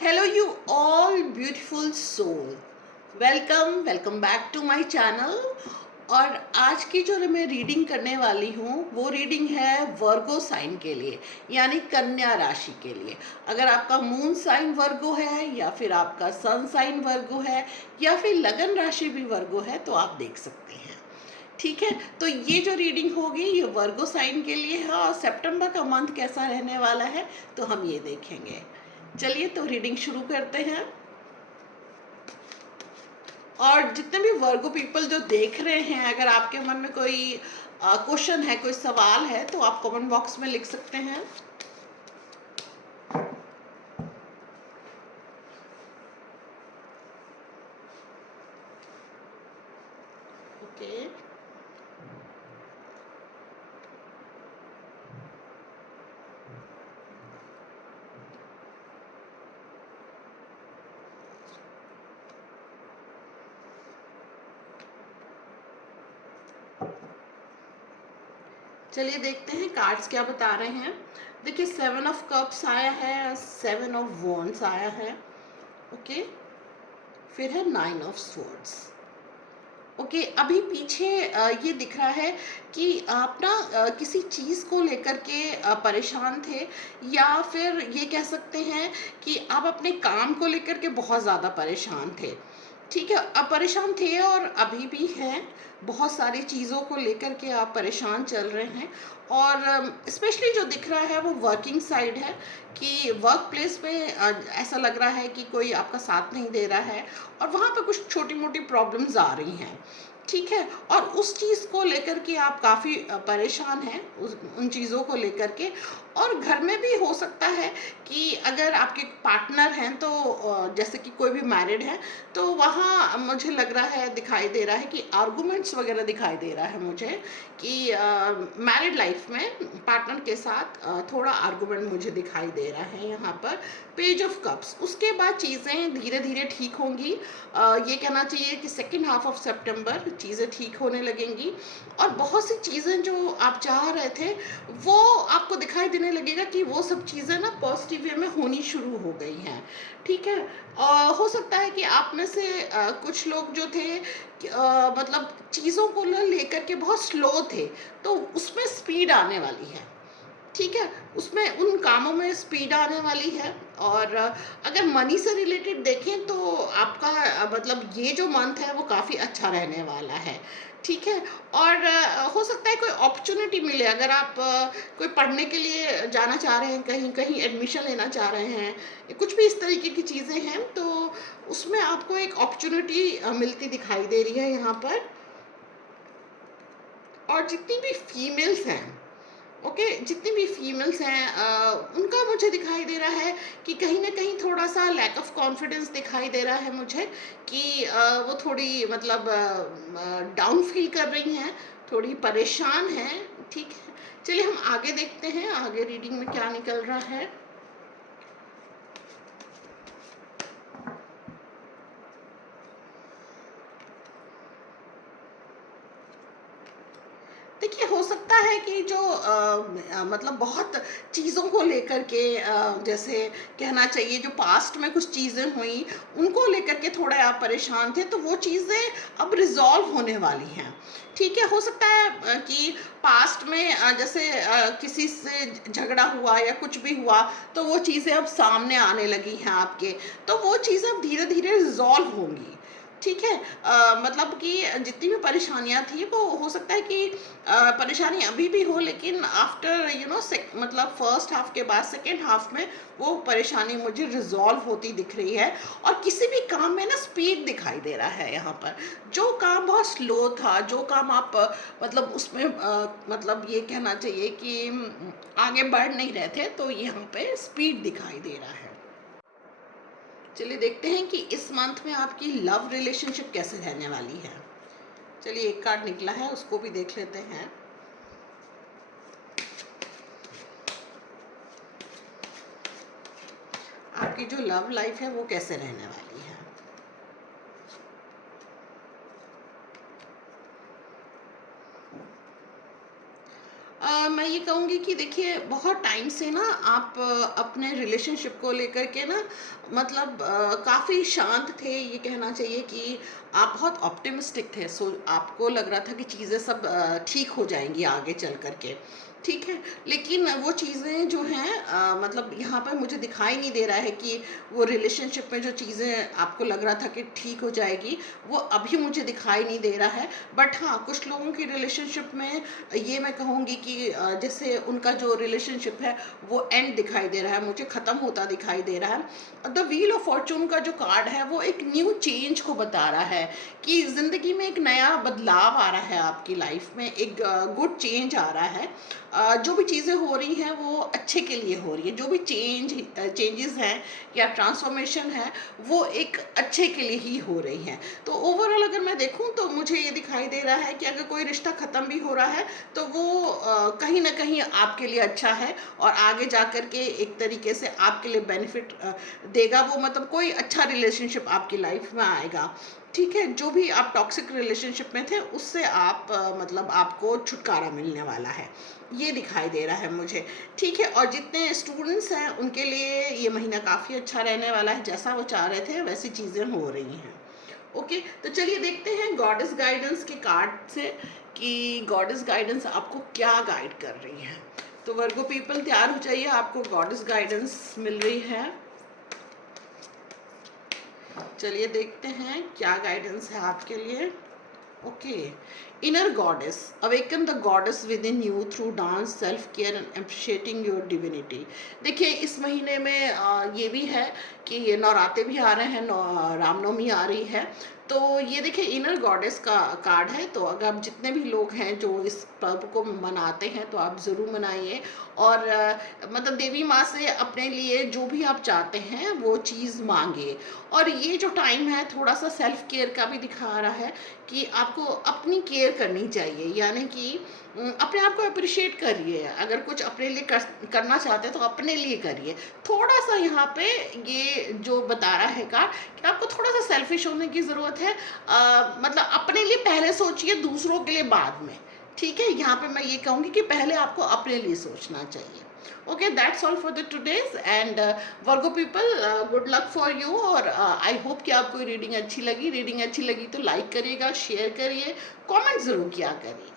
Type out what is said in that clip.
Hello, you all beautiful soul. Welcome back to my channel. और आज की जो मैं रीडिंग करने वाली हूँ वो रीडिंग है वर्गो साइन के लिए, यानी कन्या राशि के लिए। अगर आपका मून साइन वर्गो है या फिर आपका सन साइन वर्गो है या फिर लगन राशि भी वर्गो है तो आप देख सकते हैं। ठीक है, तो ये जो रीडिंग होगी ये वर्गो साइन के लिए है और सितंबर का मंथ कैसा रहने वाला है तो हम ये देखेंगे। चलिए तो रीडिंग शुरू करते हैं। और जितने भी वर्गो पीपल जो देख रहे हैं, अगर आपके मन में कोई क्वेश्चन है, कोई सवाल है तो आप कमेंट बॉक्स में लिख सकते हैं। ओके, चलिए देखते हैं कार्ड्स क्या बता रहे हैं। देखिए, 7 ऑफ कप्स आया है, 7 ऑफ वॉन्ड्स आया है। ओके, फिर है 9 ऑफ स्वॉर्ड्स। ओके, अभी पीछे ये दिख रहा है कि आप ना किसी चीज़ को लेकर के परेशान थे, या फिर ये कह सकते हैं कि आप अपने काम को लेकर के बहुत ज़्यादा परेशान थे। ठीक है, अब परेशान थे और अभी भी हैं। बहुत सारी चीज़ों को लेकर के आप परेशान चल रहे हैं। और स्पेशली जो दिख रहा है वो वर्किंग साइड है, कि वर्क प्लेस पे ऐसा लग रहा है कि कोई आपका साथ नहीं दे रहा है और वहाँ पे कुछ छोटी मोटी प्रॉब्लम्स आ रही हैं। ठीक है, और उस चीज़ को लेकर के आप काफ़ी परेशान हैं, उन चीज़ों को लेकर के। और घर में भी हो सकता है कि अगर आपके पार्टनर हैं तो जैसे कि कोई भी मैरिड है तो वहाँ मुझे लग रहा है, दिखाई दे रहा है कि आर्गुमेंट्स वगैरह दिखाई दे रहा है मुझे, कि मैरिड लाइफ में पार्टनर के साथ थोड़ा आर्गुमेंट मुझे दिखाई दे रहा है यहाँ पर। पेज ऑफ कप्स, उसके बाद चीज़ें धीरे धीरे ठीक होंगी। ये कहना चाहिए कि सेकेंड हाफ ऑफ सितंबर चीज़ें ठीक होने लगेंगी। और बहुत सी चीज़ें जो आप चाह रहे थे वो आपको दिखाई देने लगेगा कि वो सब चीज़ें ना पॉजिटिव वे में होनी शुरू हो गई हैं। ठीक है, हो सकता है कि आप में से कुछ लोग जो थे मतलब चीज़ों को लेकर के बहुत स्लो थे, तो उसमें स्पीड आने वाली है। ठीक है, उसमें उन कामों में स्पीड आने वाली है। और अगर मनी से रिलेटेड देखें तो आपका मतलब ये जो मंथ है वो काफ़ी अच्छा रहने वाला है। ठीक है, और हो सकता है कोई अपॉर्चुनिटी मिले, अगर आप कोई पढ़ने के लिए जाना चाह रहे हैं, कहीं कहीं एडमिशन लेना चाह रहे हैं, कुछ भी इस तरीके की चीज़ें हैं तो उसमें आपको एक अपॉर्चुनिटी मिलती दिखाई दे रही है यहाँ पर। और जितनी भी फीमेल्स हैं, ओके, जितनी भी फीमेल्स हैं उनका मुझे दिखाई दे रहा है कि कहीं ना कहीं थोड़ा सा लैक ऑफ कॉन्फिडेंस दिखाई दे रहा है मुझे, कि वो थोड़ी मतलब डाउन फील कर रही हैं, थोड़ी परेशान हैं। ठीक है, चलिए हम आगे देखते हैं आगे रीडिंग में क्या निकल रहा है। देखिए, हो सकता है कि जो मतलब बहुत चीज़ों को लेकर के जैसे कहना चाहिए जो पास्ट में कुछ चीज़ें हुई उनको लेकर के थोड़े आप परेशान थे, तो वो चीज़ें अब रिजॉल्व होने वाली हैं। ठीक है, हो सकता है कि पास्ट में जैसे किसी से झगड़ा हुआ या कुछ भी हुआ तो वो चीज़ें अब सामने आने लगी हैं आपके, तो वो चीज़ें अब धीरे धीरे रिजॉल्व होंगी। ठीक है, मतलब कि जितनी भी परेशानियां थी वो हो सकता है कि परेशानी अभी भी हो, लेकिन आफ्टर मतलब फर्स्ट हाफ के बाद सेकेंड हाफ में वो परेशानी मुझे रिजॉल्व होती दिख रही है। और किसी भी काम में ना स्पीड दिखाई दे रहा है यहाँ पर। जो काम बहुत स्लो था, जो काम आप मतलब उसमें मतलब ये कहना चाहिए कि आगे बढ़ नहीं रहे थे, तो यहाँ पे स्पीड दिखाई दे रहा है। चलिए देखते हैं कि इस मंथ में आपकी लव रिलेशनशिप कैसे रहने वाली है। चलिए, एक कार्ड निकला है उसको भी देख लेते हैं। आपकी जो लव लाइफ है वो कैसे रहने वाली है। मैं ये कहूँगी कि देखिए बहुत टाइम से ना आप अपने रिलेशनशिप को लेकर के ना मतलब काफ़ी शांत थे, ये कहना चाहिए कि आप बहुत ऑप्टिमिस्टिक थे। सो आपको लग रहा था कि चीज़ें सब ठीक हो जाएँगी आगे चल कर के, ठीक है? लेकिन वो चीज़ें जो हैं मतलब यहाँ पर मुझे दिखाई नहीं दे रहा है कि वो रिलेशनशिप में जो चीज़ें आपको लग रहा था कि ठीक हो जाएगी, वो अभी मुझे दिखाई नहीं दे रहा है। बट हाँ, कुछ लोगों की रिलेशनशिप में ये मैं कहूँगी कि जैसे उनका जो रिलेशनशिप है वो एंड दिखाई दे रहा है, मुझे ख़त्म होता दिखाई दे रहा है। द व्हील ऑफ फॉर्च्यून का जो कार्ड है वो एक न्यू चेंज को बता रहा है कि ज़िंदगी में एक नया बदलाव आ रहा है, आपकी लाइफ में एक गुड चेंज आ रहा है। जो भी चीज़ें हो रही हैं वो अच्छे के लिए हो रही है, जो भी चेंजेस हैं या ट्रांसफॉर्मेशन है वो एक अच्छे के लिए ही हो रही हैं। तो ओवरऑल अगर मैं देखूं तो मुझे ये दिखाई दे रहा है कि अगर कोई रिश्ता ख़त्म भी हो रहा है तो वो कहीं ना कहीं आपके लिए अच्छा है और आगे जा कर के एक तरीके से आपके लिए बेनिफिट देगा वो, मतलब कोई अच्छा रिलेशनशिप आपकी लाइफ में आएगा। ठीक है, जो भी आप टॉक्सिक रिलेशनशिप में थे उससे आप मतलब आपको छुटकारा मिलने वाला है, ये दिखाई दे रहा है मुझे। ठीक है, और जितने स्टूडेंट्स हैं उनके लिए ये महीना काफ़ी अच्छा रहने वाला है, जैसा वो चाह रहे थे वैसी चीज़ें हो रही हैं। ओके, तो चलिए देखते हैं गॉडेस गाइडेंस के कार्ड से कि गॉडेस गाइडेंस आपको क्या गाइड कर रही है। तो वर्गो पीपल तैयार हो जाइए, आपको गॉडेस गाइडेंस मिल रही है। चलिए देखते हैं क्या गाइडेंस है आपके लिए। Okay, inner goddess, awaken the goddess with in you through dance, self care and appreciating your divinity. देखिए इस महीने में ये भी है कि ये नवरात्रे भी आ रहे हैं, रामनवमी आ रही है। तो ये देखिए इनर गॉडेस का कार्ड है। तो अगर आप जितने भी लोग हैं जो इस पर्व को मनाते हैं तो आप ज़रूर मनाइए और मतलब देवी माँ से अपने लिए जो भी आप चाहते हैं वो चीज़ मांगिए। और ये जो टाइम है थोड़ा सा सेल्फ केयर का भी दिखा रहा है कि आपको अपनी केयर करनी चाहिए, यानी कि अपने आप को अप्रिशिएट करिए। अगर कुछ अपने लिए करना चाहते हैं तो अपने लिए करिए। थोड़ा सा यहाँ पे ये जो बता रहा है कार्ड कि आपको थोड़ा सा सेल्फिश होने की ज़रूरत है। मतलब अपने लिए पहले सोचिए, दूसरों के लिए बाद में। ठीक है, यहाँ पे मैं ये कहूँगी कि पहले आपको अपने लिए सोचना चाहिए। Okay, that's all for the today's and Virgo people, good luck for you. और आई होप कि आपको रीडिंग अच्छी लगी। रीडिंग अच्छी लगी तो लाइक करिएगा, शेयर करिए, कमेंट ज़रूर किया करिए।